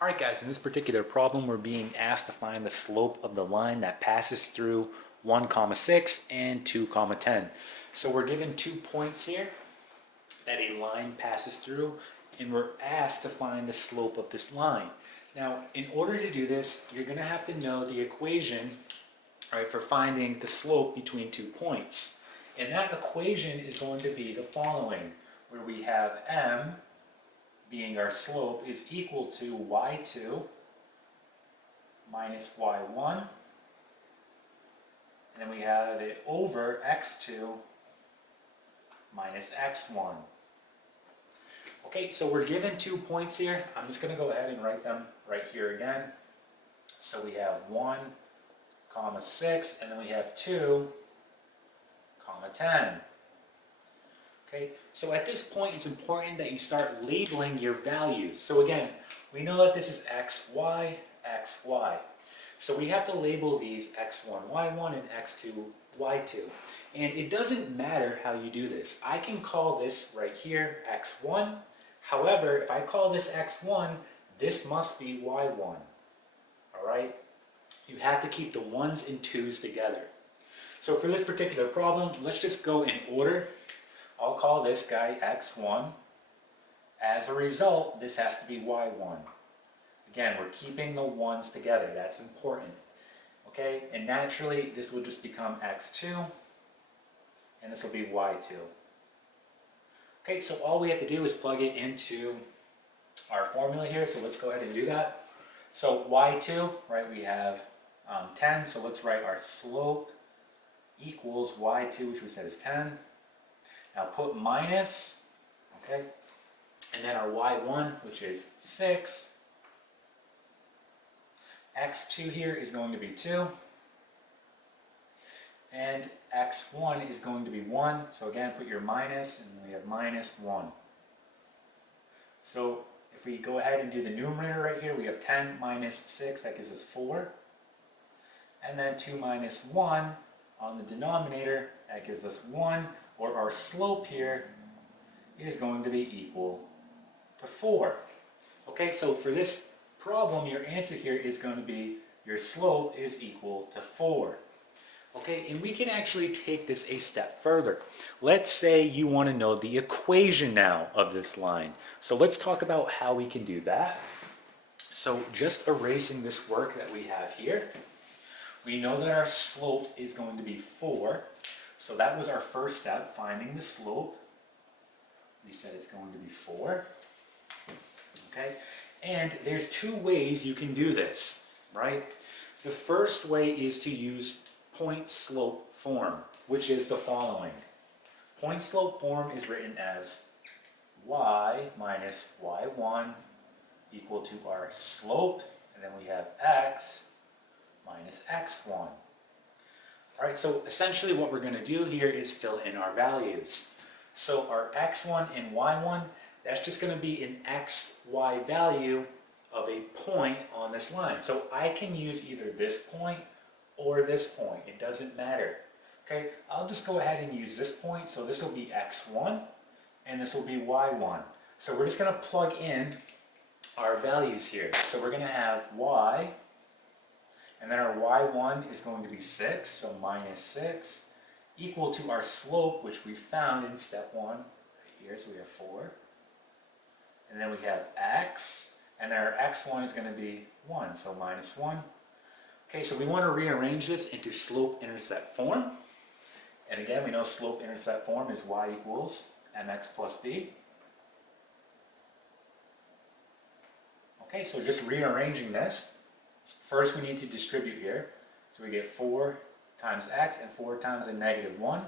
Alright guys, in this particular problem we're being asked to find the slope of the line that passes through 1, 6 and 2, 10. So we're given 2 points here that a line passes through, and we're asked to find the slope of this line. Now, in order to do this, you're going to have to know the equation, right, for finding the slope between 2 points. And that equation is going to be the following, where we have m being our slope is equal to y2 minus y1, and then we have it over x2 minus x1. Okay, so we're given 2 points here. I'm just going to go ahead and write them right here again. So we have 1, 6, and then we have 2, 10. Okay, so at this point it's important that you start labeling your values. So again, we know that this is x, y, x, y. So we have to label these x1, y1 and x2, y2. And it doesn't matter how you do this. I can call this right here x1. However, if I call this x1, this must be y1. Alright? You have to keep the 1s and 2s together. So for this particular problem, let's just go in order. I'll call this guy x1. As a result, this has to be y1. Again, we're keeping the 1s together. That's important. Okay? And naturally, this will just become x2, and this will be y2. Okay, so all we have to do is plug it into our formula here. So let's go ahead and do that. So y2, right, we have 10. So let's write our slope equals y2, which we said is 10. Now put minus, okay, and then our y1, which is 6. x2 here is going to be 2. And x1 is going to be 1. So again, put your minus, and we have minus 1. So if we go ahead and do the numerator right here, we have 10 minus 6, that gives us 4. And then 2 minus 1 on the denominator, that gives us 1. Or our slope here is going to be equal to 4. Okay, so for this problem, your answer here is going to be your slope is equal to 4. Okay, and we can actually take this a step further. Let's say you want to know the equation now of this line. So let's talk about how we can do that. So just erasing this work that we have here, we know that our slope is going to be 4. So that was our first step, finding the slope. We said it's going to be 4. Okay, and there's 2 ways you can do this, right? The first way is to use point slope form, which is the following. Point slope form is written as y minus y1 equal to our slope, and then we have x minus x1. Alright, so essentially what we're going to do here is fill in our values. So our x1 and y1, that's just going to be an x, y value of a point on this line. So I can use either this point or this point. It doesn't matter. Okay, I'll just go ahead and use this point. So this will be x1 and this will be y1. So we're just going to plug in our values here. So we're going to have y, and then our y1 is going to be 6, so minus 6, equal to our slope, which we found in step 1, right here, so we have 4. And then we have x, and then our x1 is going to be 1, so minus 1. Okay, so we want to rearrange this into slope-intercept form. And again, we know slope-intercept form is y equals mx plus b. Okay, so just rearranging this. First, we need to distribute here. So we get 4 times x and 4 times a negative 1.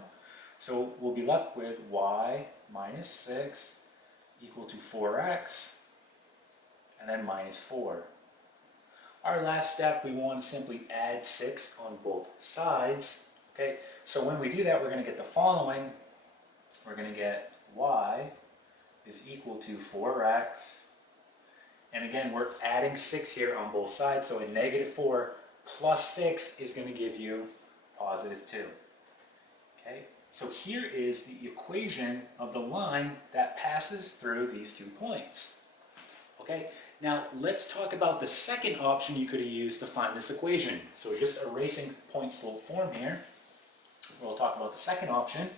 So we'll be left with y minus 6 equal to 4x, and then minus 4. Our last step, we want to simply add 6 on both sides. Okay, so when we do that, we're going to get the following. We're going to get y is equal to 4x. And again, we're adding 6 here on both sides, so a negative 4 plus 6 is going to give you positive 2. Okay, so here is the equation of the line that passes through these 2 points. Okay, Now let's talk about the second option you could have used to find this equation. So just erasing point slope form here, we'll talk about the second option,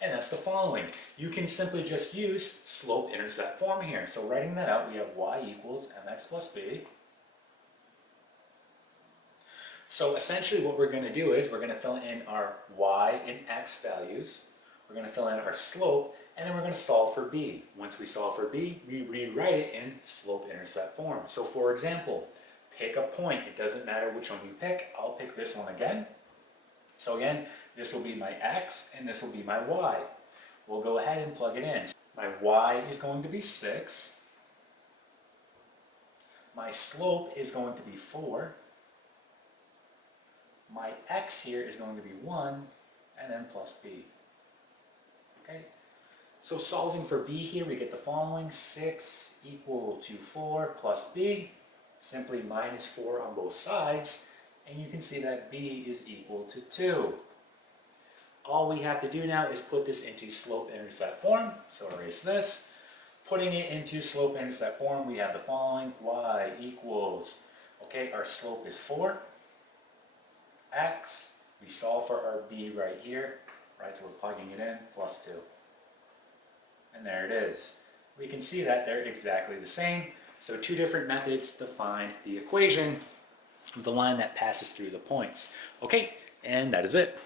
and that's the following. You can simply just use slope intercept form here. So writing that out, we have y equals mx plus b. So essentially what we're going to do is we're going to fill in our y and x values, we're going to fill in our slope, and then we're going to solve for b. Once we solve for b, we rewrite it in slope intercept form. So for example, pick a point. It doesn't matter which one you pick. I'll pick this one again. So again, this will be my x and this will be my y. We'll go ahead and plug it in. My y is going to be 6. My slope is going to be 4. My x here is going to be 1, and then plus b. Okay? So solving for b here, we get the following. 6 equal to 4 plus b. Simply minus 4 on both sides. And you can see that b is equal to 2. All we have to do now is put this into slope-intercept form. So erase this. Putting it into slope-intercept form, we have the following. Y equals, okay, our slope is 4. X, we solve for our b right here, right, so we're plugging it in, plus 2. And there it is. We can see that they're exactly the same. So two different methods to find the equation of the line that passes through the points. Okay, and that is it.